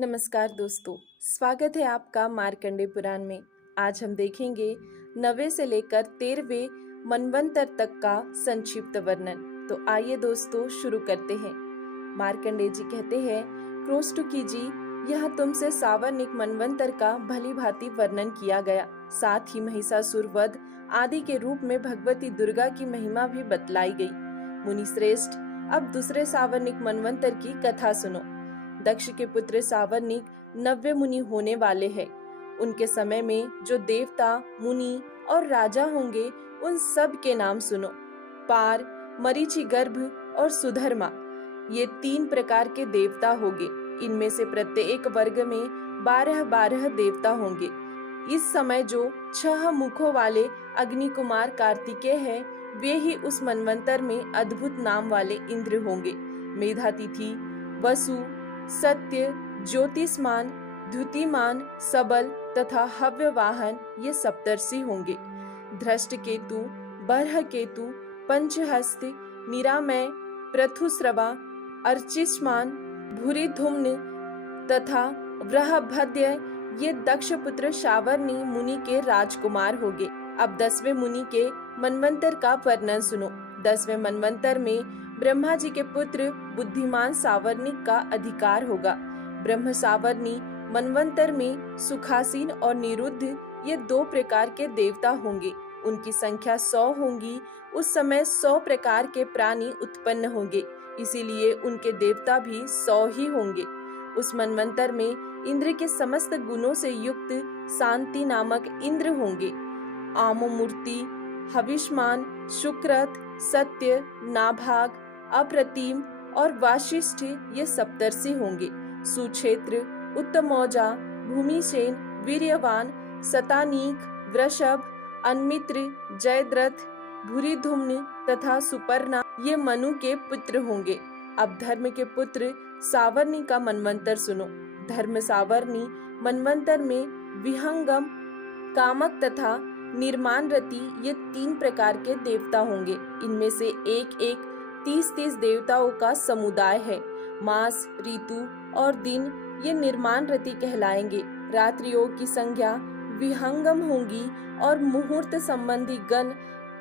नमस्कार दोस्तों, स्वागत है आपका मार्कंडे पुराण में। आज हम देखेंगे 9वें से लेकर 13वें मनवंतर तक का संक्षिप्त वर्णन। तो आइए दोस्तों शुरू करते हैं। मार्कंडे जी कहते हैं, क्रोष्टुकी जी, यह तुमसे सावर्णिक मनवंतर का भली भांति वर्णन किया गया। साथ ही महिषासुर वध आदि के रूप में भगवती दुर्गा की महिमा भी बतलाई गई। मुनि श्रेष्ठ, अब दूसरे सावर्णिक मनवंतर की कथा सुनो। दक्ष के पुत्र सावर्णिक 90 मुनि होने वाले हैं। उनके समय में जो देवता, मुनि और राजा होंगे, उन सब के नाम सुनो। पार, मरीचिगर्भ और सुधर्मा, ये 3 प्रकार के देवता होंगे। इनमें से प्रत्येक वर्ग में 12-12 देवता होंगे। इस समय जो 6 मुखों वाले अग्नि कुमार कार्तिकेय है, वे ही उस मनवंतर में अद्भुत नाम वाले इंद्र होंगे। मेधातिथि, वसु, सत्य, ज्योतिष्मान, द्युतिमान, सबल तथा हव्यवाहन ये सप्तर्षि होंगे। धृष्ट केतु, बरह केतु, पंचहस्त, निरामय, पृथुश्रवा, अर्चिष्मान, भूरिधुम्न तथा वृहभद्य ये दक्ष पुत्र सावर्णी मुनि के राजकुमार होंगे। अब 10वें मुनि के मनवंतर का वर्णन सुनो। 10वें मनवंतर में ब्रह्मा जी के पुत्र बुद्धिमान सावर्णिक का अधिकार होगा। ब्रह्म सावर्णी मनवंतर में सुखासीन और निरुद्ध ये 2 प्रकार के देवता होंगे। उनकी संख्या 100 होंगी। उस समय 100 प्रकार के प्राणी उत्पन्न होंगे, इसीलिए उनके देवता भी 100 ही होंगे। उस मनवंतर में इंद्र के समस्त गुणों से युक्त शांति नामक इंद्र होंगे। आमोमूर्ति, हविष्मान, शुक्रथ, सत्य, नाभाग, अप्रतिम और वाशिष्ठ ये सप्तर्षि होंगे। सुक्षेत्र, उत्तमौजा, भूमिसेन, वीर्यवान, शतानीक, वृषभ, अन्मित्र, जयद्रथ, भूरिधुम्न तथा सुपर्णा ये मनु के पुत्र होंगे। अब धर्म के पुत्र सावर्णी का मनवंतर सुनो। धर्म सावर्णी मनवंतर में विहंगम, कामक तथा निर्माण रति ये 3 प्रकार के देवता होंगे। इनमें से एक 30-30 देवताओं का समुदाय है। मास, ऋतु और दिन ये निर्माण रति कहलाएंगे। रात्रियों की संज्ञा विहंगम होंगी और मुहूर्त संबंधी गण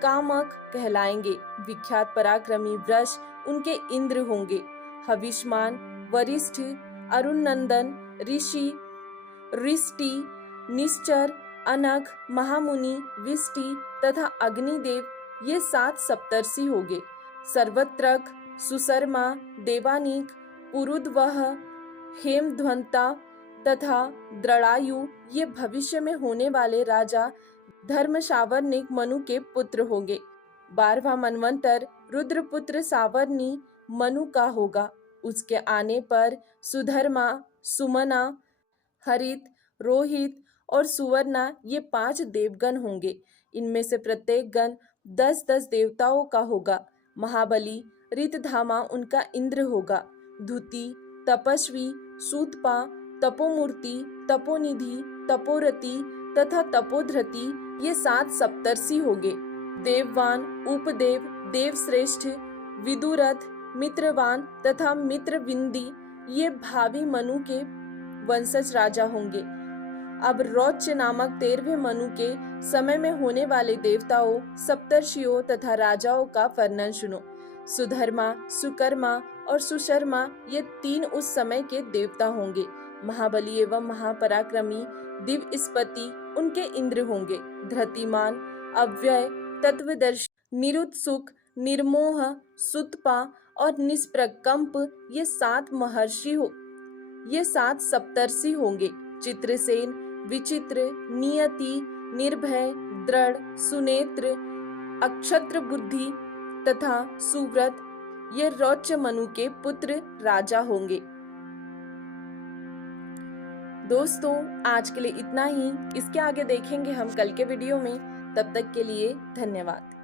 कामक कहलाएंगे। विख्यात पराक्रमी वृष उनके इंद्र होंगे। हविष्मान, वरिष्ठ, अरुण नंदन, ऋषि, रिष्टि, निश्चर, अनघ, महामुनि, विष्टि तथा अग्निदेव ये 7 सप्तर्षि होंगे। सर्वत्रक, सुशर्मा, देवानीक, पुरुद्वह, हेमध्वंता तथा द्रणायु ये भविष्य में होने वाले राजा धर्म सावर्णिक मनु के पुत्र होंगे। 12वां मनवंतर रुद्रपुत्र सावर्णी मनु का होगा। उसके आने पर सुधर्मा, सुमना, हरित, रोहित और सुवर्णा ये 5 देवगण होंगे। इनमें से प्रत्येक गण 10-10 देवताओं का होगा। महाबली, ऋतधामा उनका इंद्र होगा। धुति, तपस्वी, सूतपा, तपोमूर्ति, तपोनिधि, तपोरति तथा तपोधृति ये 7 सप्तर्षि होंगे। देववान, उपदेव, देवश्रेष्ठ, विदुरथ, मित्रवान तथा मित्रविंदी ये भावी मनु के वंशज राजा होंगे। अब रौच्य नामक 13वें मनु के समय में होने वाले देवताओं, सप्तर्षियों तथा राजाओं का वर्णन सुनो। सुधर्मा, सुकर्मा और सुशर्मा ये 3 उस समय के देवता होंगे। महाबली एवं महापराक्रमी दिव्यस्पति उनके इंद्र होंगे। धृतिमान, अव्यय, तत्वदर्शी, निरुत्सुक, निर्मोह, सुतपा और निष्प्रकंप ये 7 महर्षि ये 7 सप्तर्षि होंगे। चित्रसेन, विचित्र, नियति, निर्भय, दृढ़, सुनेत्र, अक्षत्र बुद्धि तथा सुव्रत ये रौच्य मनु के पुत्र राजा होंगे। दोस्तों, आज के लिए इतना ही। इसके आगे देखेंगे हम कल के वीडियो में। तब तक के लिए धन्यवाद।